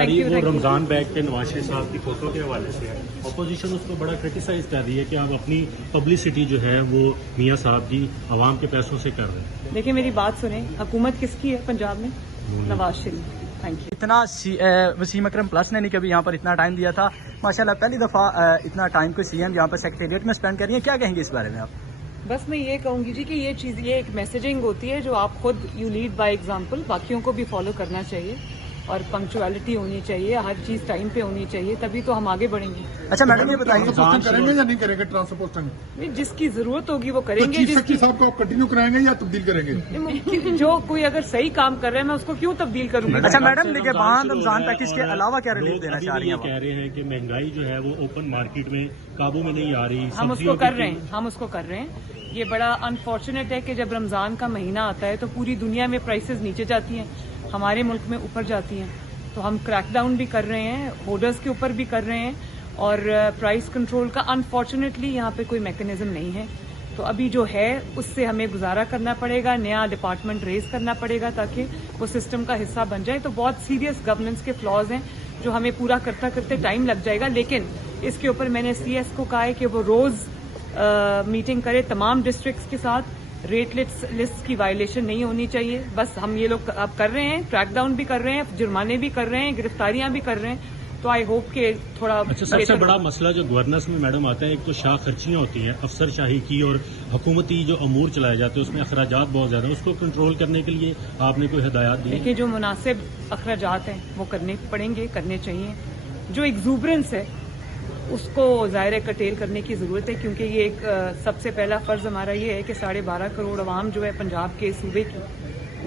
गिरफ्तारी वो रमज़ान बैग के नवाज शरीफ साहब की फोटो के हवाले से है। अपोजिशन उसको बड़ा क्रिटिसाइज कर रही है कि आप अपनी पब्लिसिटी जो है वो मियाँ साहब की आवाम के पैसों से कर रहे हैं। देखिए मेरी बात सुने, हुकूमत किसकी है पंजाब में? नवाज शरीफ। Thank you. इतना वसीम अकरम प्लस ने नहीं कभी यहाँ पर इतना टाइम दिया था। माशाल्लाह पहली दफ़ा इतना टाइम को सीएम यहाँ पर सेक्रेटेरिएट में स्पेंड कर रही है। क्या कहेंगे इस बारे में आप? बस मैं ये कहूंगी जी कि ये एक मैसेजिंग होती है जो आप खुद यू लीड बाय एग्जांपल, बाकियों को भी फॉलो करना चाहिए और पंक्चुअलिटी होनी चाहिए, हर चीज टाइम पे होनी चाहिए, तभी तो हम आगे बढ़ेंगे। अच्छा मैडम ये बताइए, ट्रांसपोर्टिंग करेंगे या नहीं करेंगे? ट्रांसपोर्टिंग नहीं, जिसकी जरूरत होगी वो करेंगे। जिसकी साहब को आप कंटिन्यू कराएंगे या तब्दील करेंगे? जो कोई अगर सही काम कर रहा है मैं उसको क्यों तब्दील करूंगा? अच्छा मैडम देखिए, वहाँ रमजान पैकेज के अलावा क्या रिलीफ देना चाह रही है? कह रहे हैं कि महंगाई जो है वो ओपन मार्केट में काबू में नहीं आ रही। हम उसको कर रहे हैं। ये बड़ा अनफॉर्चुनेट है कि जब रमजान का महीना आता है तो पूरी दुनिया में प्राइसेस नीचे जाती हैं, हमारे मुल्क में ऊपर जाती हैं। तो हम क्रैकडाउन भी कर रहे हैं, बोर्डर्स के ऊपर भी कर रहे हैं और प्राइस कंट्रोल का अनफॉर्चुनेटली यहाँ पे कोई मैकेनिज्म नहीं है। तो अभी जो है उससे हमें गुजारा करना पड़ेगा, नया डिपार्टमेंट रेज करना पड़ेगा ताकि वो सिस्टम का हिस्सा बन जाए। तो बहुत सीरियस गवर्नेंस के फ्लॉज हैं जो हमें पूरा करते टाइम लग जाएगा, लेकिन इसके ऊपर मैंने CS को कहा है कि वो रोज मीटिंग करे तमाम डिस्ट्रिक्ट्स के साथ। रेट लिस्ट की वायलेशन नहीं होनी चाहिए। बस हम ये लोग अब कर रहे हैं, क्रैकडाउन भी कर रहे हैं, जुर्माने भी कर रहे हैं, गिरफ्तारियां भी कर रहे हैं। तो आई होप कि थोड़ा अच्छा, सबसे बड़ा मसला जो गवर्नेंस में मैडम आता है, एक तो शाह खर्चियां होती हैं अफसरशाही की और हुकूमती जो अमूर चलाए जाते हैं उसमें अखराजात बहुत ज्यादा, उसको कंट्रोल करने के लिए आपने कोई हिदायत दी? देखिए जो मुनासिब अखराजात हैं वो करने पड़ेंगे, करने चाहिए। जो एक्सूबरेंस है उसको ज़ाहिर है कटेल करने की ज़रूरत है, क्योंकि ये एक सबसे पहला फ़र्ज़ हमारा ये है कि 12.5 करोड़ अवाम जो है पंजाब के सूबे की,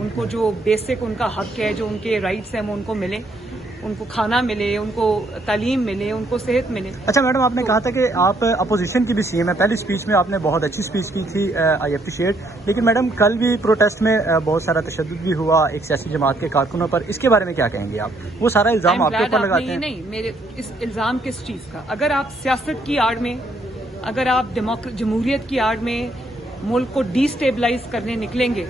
उनको जो बेसिक उनका हक है, जो उनके राइट्स हैं वो उनको मिले, उनको खाना मिले, उनको तालीम मिले, उनको सेहत मिले। अच्छा मैडम आपने कहा था कि आप अपोजिशन की भी CM है, पहली स्पीच में आपने बहुत अच्छी स्पीच की थी, आई अप्रिशिएट। लेकिन मैडम कल भी प्रोटेस्ट में बहुत सारा तशद्दुद भी हुआ एक सियासी जमात के कारकुनों पर, इसके बारे में क्या कहेंगे आप? वो सारा इल्जाम आपके ऊपर लगाते हैं। नहीं, मेरे इस इल्जाम किस चीज़ का? अगर आप सियासत की आड़ में, अगर आप जमहूरियत की आड़ में मुल्क को डिस्टेबलाइज करने निकलेंगे,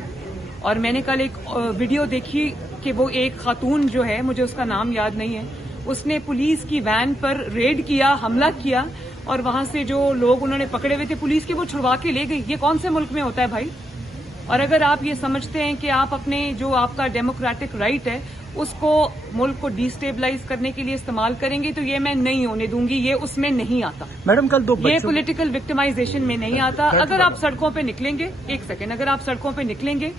और मैंने कल एक वीडियो देखी कि वो एक खातून जो है, मुझे उसका नाम याद नहीं है, उसने पुलिस की वैन पर रेड किया, हमला किया और वहां से जो लोग उन्होंने पकड़े हुए थे पुलिस के, वो छुड़वा के ले गई। ये कौन से मुल्क में होता है भाई? और अगर आप ये समझते हैं कि आप अपने जो आपका डेमोक्रेटिक राइट है उसको मुल्क को डिस्टेबलाइज करने के लिए इस्तेमाल करेंगे, तो ये मैं नहीं होने दूंगी। ये उसमें नहीं आता मैडम। कल ये पॉलिटिकल विक्टिमाइजेशन में नहीं आता। अगर आप सड़कों पे निकलेंगे, एक सेकेंड, अगर आप सड़कों पे निकलेंगे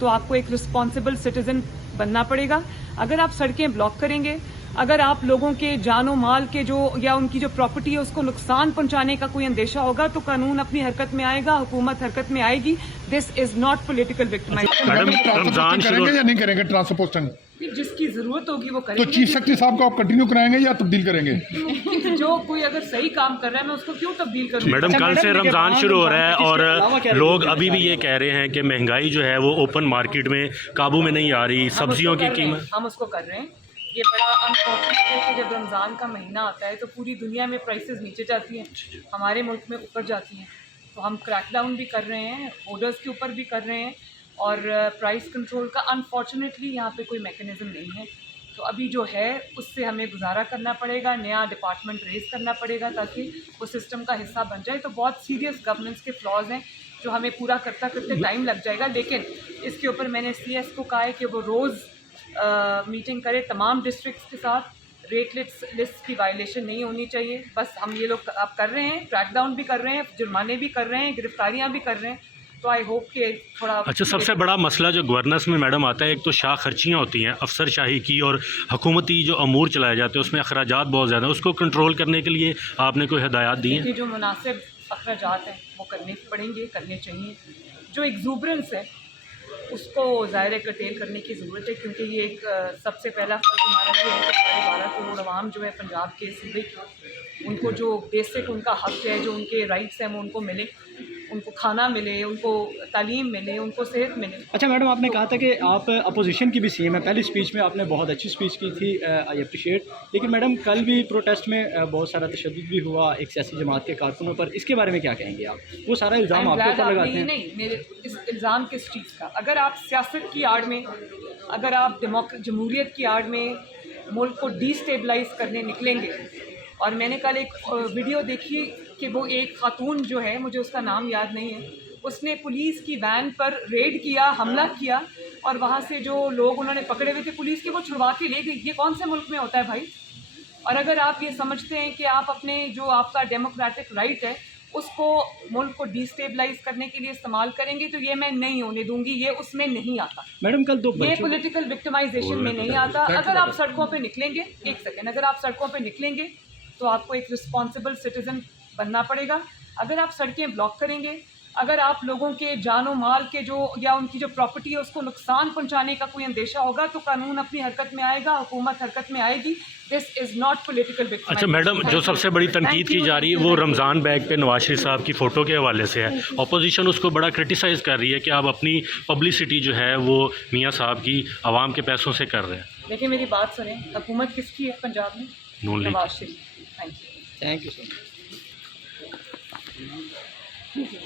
तो आपको एक रिस्पॉन्सिबल सिटीजन बनना पड़ेगा। अगर आप सड़कें ब्लॉक करेंगे, अगर आप लोगों के जानो माल के जो या उनकी जो प्रॉपर्टी है उसको नुकसान पहुंचाने का कोई अंदेशा होगा, तो कानून अपनी हरकत में आएगा, हुकूमत हरकत में आएगी। This is not political victimisation. Ramzan करेंगे या नहीं करेंगे ट्रांसपोर्टिंग? जिसकी जरूरत होगी वो करेंगे। तो चीफ सेक्रेटरी साहब को आप कंटिन्यू कराएंगे या तब्दील करेंगे? जो कोई अगर सही काम कर रहा है मैं उसको क्यों तब्दील करूँ? मैडम कल से रमजान शुरू हो रहा है और लोग अभी भी ये कह रहे हैं कि महंगाई जो है वो ओपन मार्केट में काबू में नहीं आ रही, सब्जियों की कीमत। हम उसको कर रहे हैं। ये बड़ा अनफॉर्चुनेट है कि जब रमज़ान का महीना आता है तो पूरी दुनिया में प्राइसेस नीचे जाती हैं, हमारे मुल्क में ऊपर जाती हैं। तो हम क्रैकडाउन भी कर रहे हैं, बोर्डर्स के ऊपर भी कर रहे हैं और प्राइस कंट्रोल का अनफॉर्चुनेटली यहाँ पे कोई मैकेनिज्म नहीं है। तो अभी जो है उससे हमें गुजारा करना पड़ेगा, नया डिपार्टमेंट रेज करना पड़ेगा ताकि वो सिस्टम का हिस्सा बन जाए। तो बहुत सीरियस गवर्नेंस के फ्लॉज हैं जो हमें पूरा करते टाइम लग जाएगा, लेकिन इसके ऊपर मैंने CS को कहा है कि वो रोज़ मीटिंग करे तमाम डिस्ट्रिक्ट्स के साथ। रेट लिस्ट की वायलेशन नहीं होनी चाहिए। बस हम ये लोग अब कर रहे हैं, क्रैकडाउन भी कर रहे हैं, जुर्माने भी कर रहे हैं, गिरफ्तारियां भी कर रहे हैं। तो आई होप कि थोड़ा अच्छा, सबसे बड़ा मसला जो गवर्नेंस में मैडम आता है, एक तो शाह खर्चियां होती हैं अफसरशाही की और हुकूमती जो अमूर चलाए जाते हैं उसमें अखराजात बहुत ज़्यादा, उसको कंट्रोल करने के लिए आपने कोई हिदायत दी है? जो मुनासिब अखराजात हैं वो करने पड़ेंगे, करने चाहिए। जो एक्सूबरेंस है उसको ज़ाहिर कटेल करने की ज़रूरत है, क्योंकि ये एक सबसे पहला फ़र्ज़ हमारा ये है कि 12.5 करोड़ अवाम जो है पंजाब के सूबे की, उनको जो बेसिक उनका हक है, जो उनके राइट्स हैं वो उनको मिले, उनको खाना मिले, उनको तालीम मिले, उनको सेहत मिले। अच्छा मैडम आपने कहा था कि आप अपोजिशन की भी CM है, पहली स्पीच में आपने बहुत अच्छी स्पीच की थी, आई अप्रिशिएट। लेकिन मैडम कल भी प्रोटेस्ट में बहुत सारा तशद्दुद भी हुआ एक सियासी जमात के कारकुनों पर, इसके बारे में क्या कहेंगे आप? वो सारा इल्ज़ाम आपके ऊपर लगाते हैं। नहीं, मेरे इस इल्ज़ाम किस चीज़ का? अगर आप सियासत की आड़ में, अगर आप जमहूरियत की आड़ में मुल्क को डिस्टेबलाइज करने निकलेंगे। और मैंने कल एक वीडियो देखी कि वो एक खातून जो है, मुझे उसका नाम याद नहीं है, उसने पुलिस की वैन पर रेड किया, हमला किया, और वहाँ से जो लोग उन्होंने पकड़े हुए थे पुलिस के, वो छुड़वा के ले गई। ये कौन से मुल्क में होता है भाई? और अगर आप ये समझते हैं कि आप अपने जो आपका डेमोक्रेटिक राइट है उसको मुल्क को डिस्टेबलाइज करने के लिए इस्तेमाल करेंगे, तो ये मैं नहीं होने दूंगी। ये उसमें नहीं आता मैडम कल दो ये पॉलिटिकल विक्टिमाइजेशन में नहीं आता। अगर आप सड़कों पे निकलेंगे, एक सेकेंड, अगर आप सड़कों पे निकलेंगे तो आपको एक रिस्पॉन्सिबल सिटीजन बनना पड़ेगा। अगर आप सड़कें ब्लॉक करेंगे, अगर आप लोगों के जानो माल के जो या उनकी जो प्रॉपर्टी है उसको नुकसान पहुंचाने का कोई अंदेशा होगा, तो कानून अपनी हरकत में आएगा, हुकूमत हरकत में आएगी। This is not political victimisation. अच्छा मैडम, जो सबसे बड़ी तनकीद की जा रही है वो रमज़ान बैग पे नवाज शरीफ साहब की फ़ोटो के हवाले से है। अपोजिशन उसको बड़ा क्रिटिसाइज़ कर रही है कि आप अपनी पब्लिसिटी जो है वो मियाँ साहब की आवाम के पैसों से कर रहे हैं। देखिए मेरी बात सुनें, हुकूमत किसकी है पंजाब में? Noon league. Nawaz Sharif. Thank you. Thank you sir.